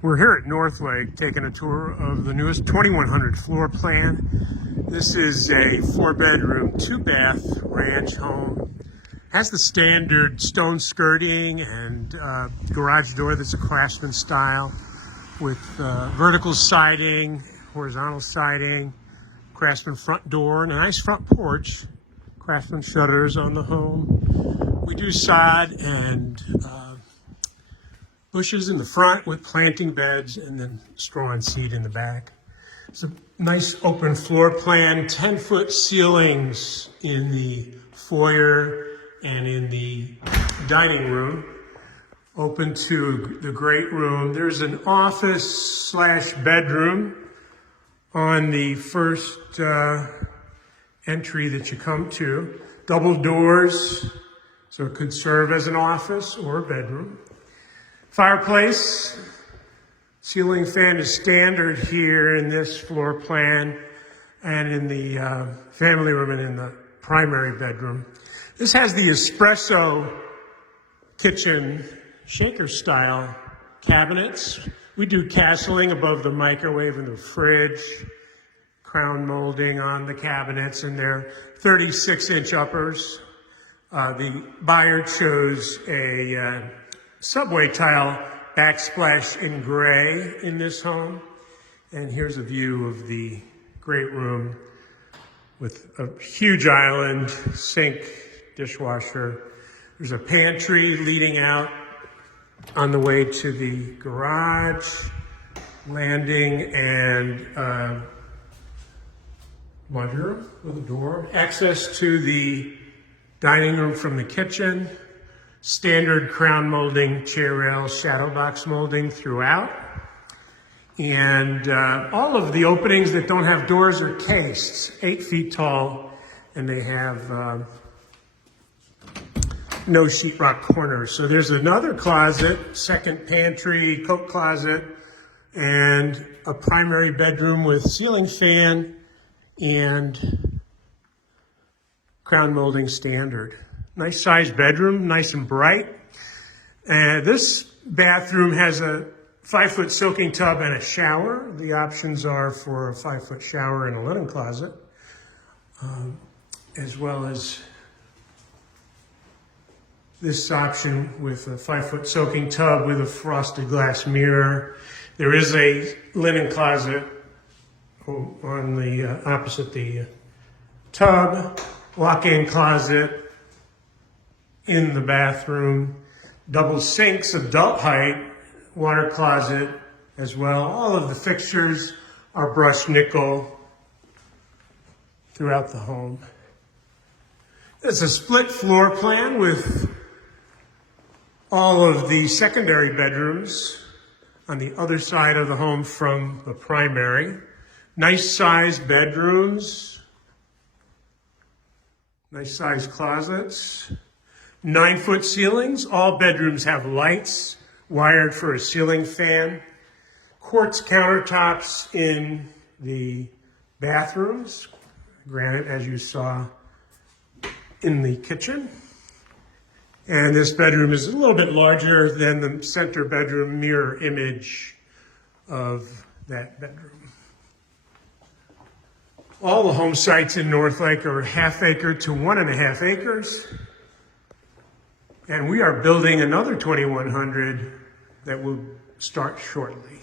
We're here at North Lake taking a tour of the newest 2100 floor plan. This is a 4-bedroom, 2-bath ranch home. Has the standard stone skirting and garage door that's a Craftsman style with vertical siding, horizontal siding, Craftsman front door, and a nice front porch. Craftsman shutters on the home. We do sod and bushes in the front with planting beds and then straw and seed in the back. It's a nice open floor plan, 10-foot ceilings in the foyer and in the dining room, open to the great room. There's an office slash bedroom on the first entry that you come to. Double doors, so it could serve as an office or a bedroom. Fireplace, ceiling fan is standard here in this floor plan and in the family room and in the primary bedroom. This has the espresso kitchen shaker style cabinets. We do castling above the microwave and the fridge, crown molding on the cabinets, and they're 36-inch uppers. The buyer chose a subway tile backsplash in gray in this home. And here's a view of the great room with a huge island, sink, dishwasher. There's a pantry leading out on the way to the garage, landing, and laundry room with a door. Access to the dining room from the kitchen. Standard crown molding, chair rail, shadow box molding throughout. And all of the openings that don't have doors are cased, 8 feet tall, and they have no sheetrock corners. So there's another closet, second pantry, coat closet, and a primary bedroom with ceiling fan and crown molding standard. Nice sized bedroom, nice and bright. And this bathroom has a 5-foot soaking tub and a shower. The options are for a 5-foot shower and a linen closet, as well as this option with a 5-foot soaking tub with a frosted glass mirror. There is a linen closet on the opposite the tub, walk-in closet in the bathroom, double sinks, adult height, water closet as well. All of the fixtures are brushed nickel throughout the home. It's a split floor plan with all of the secondary bedrooms on the other side of the home from the primary. Nice sized bedrooms, nice sized closets. 9-foot ceilings. All bedrooms have lights wired for a ceiling fan. Quartz countertops in the bathrooms. Granite, as you saw in the kitchen. And this bedroom is a little bit larger than the center bedroom mirror image of that bedroom. All the home sites in North Lake are 1/2 acre to 1.5 acres. And we are building another 2100 that will start shortly.